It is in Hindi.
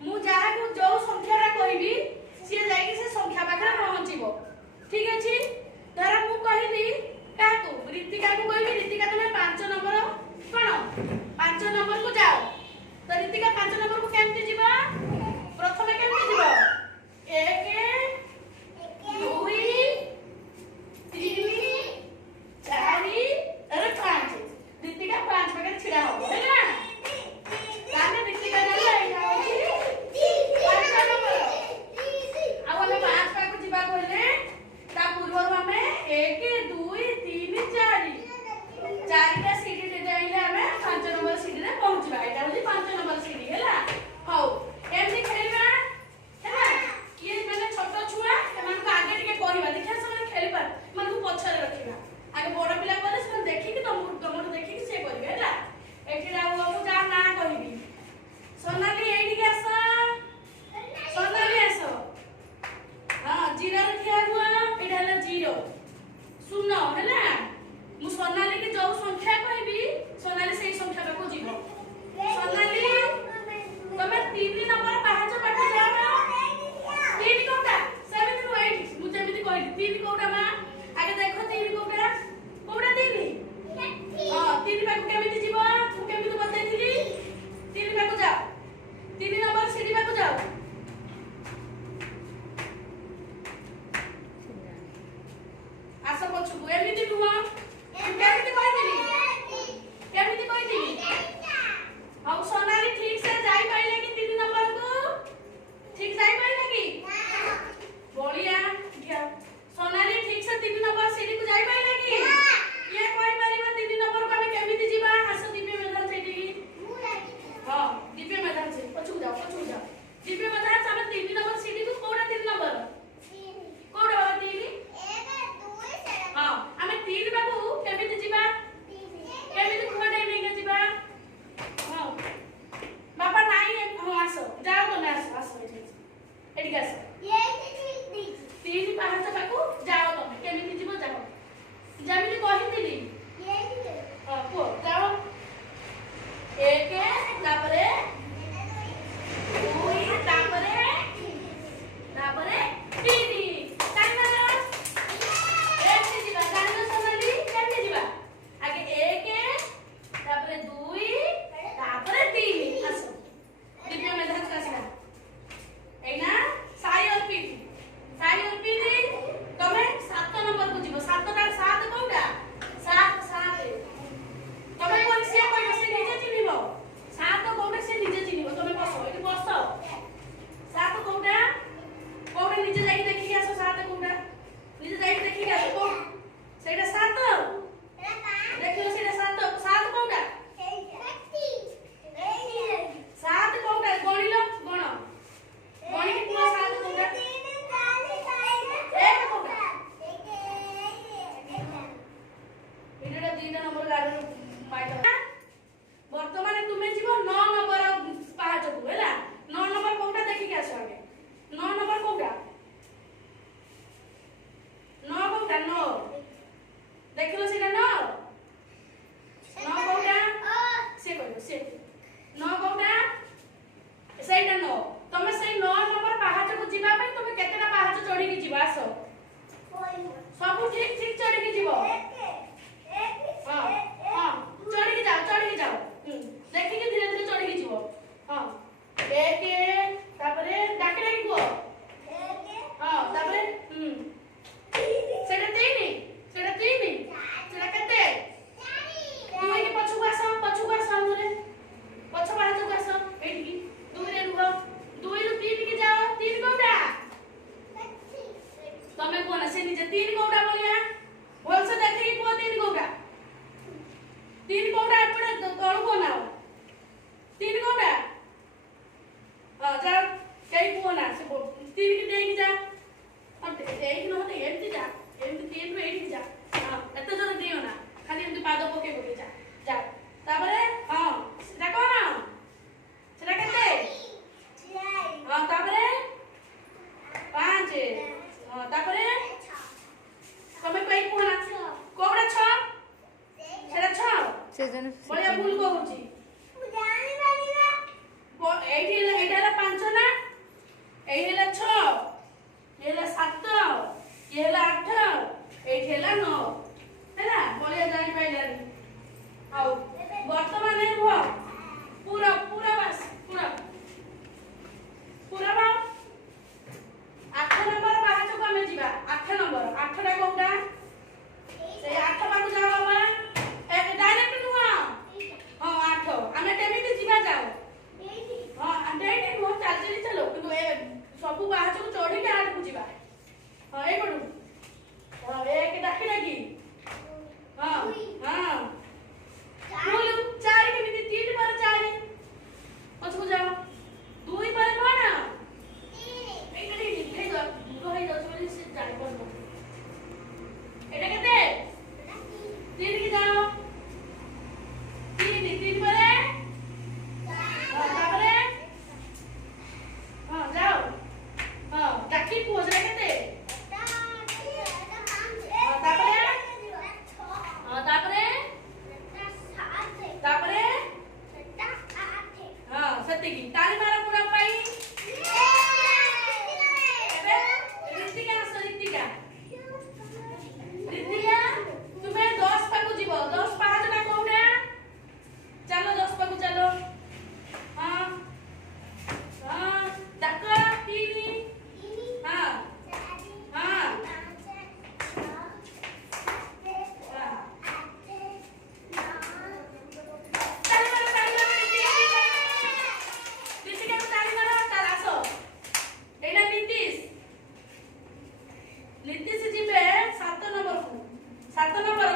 मु जहां जो संख्याटा कहबी सी जाई से संख्या पाखरे पहुंचीबो ठीक अछि। धर मु कहली काकू रीतिका को कहबी रीतिका तुम 5 नंबर कोन 5 नंबर को जाओ तो रीतिका 5 नंबर को केमती जीवा प्रथमे केमती जीवा 1 2 3 4 अरे 5 रीतिका 5 पाखरे छिड़ा हो है ना ताने रीतिका जाई आइना होची 5 नंबर आ वाला 5 पाखु जीवा कहले ता पूर्व हमें 1 2 3 4 चारिटा सीढ़ी दे देले हमें 5 नंबर सीढ़ी रे पहुंचबा एटा ହଁ ଏଇପଟୁ ହଁ ଏକ ଡାକିଲା କି ହଁ ହଁ ଭୁଲ ଚାରି କେମିତି ତିନି ପରେ ଚାରି ପଛକୁ ଯାଅ ଦୁଇ ପରେ କଣ ଏଇଟା ହେଇଯାଉଛି ବୋଲି ସେ ଜାଣିପାରୁନ ଏଇଟା କେତେ ତିନି କି ଯାଅ ତିନି ତିନି ପରେ ହଁ ତାପରେ ହଁ ଯାଅ ହଁ ଡାକି କୁହ ସେଟା କେତେ ହଁ ତାପରେ ହଁ ତାପରେ ତାପରେ ହଁ ସେତିକି ତାଳି ମାର ପୁରା ପାଇଁ ଏବେ ରୀତିକା ଆସ ରୀତିକା ତୁମେ 10 ପାକୁ ଯିବ 10 ପାହାଚଟା କୋଉଟା ଚାଲ 10 ପାକୁ ଚାଲ ହଁ ହଁ ଡାକ ତିନି ହଁ ହଁ नीतीश जी 7 नंबर को 7 नंबर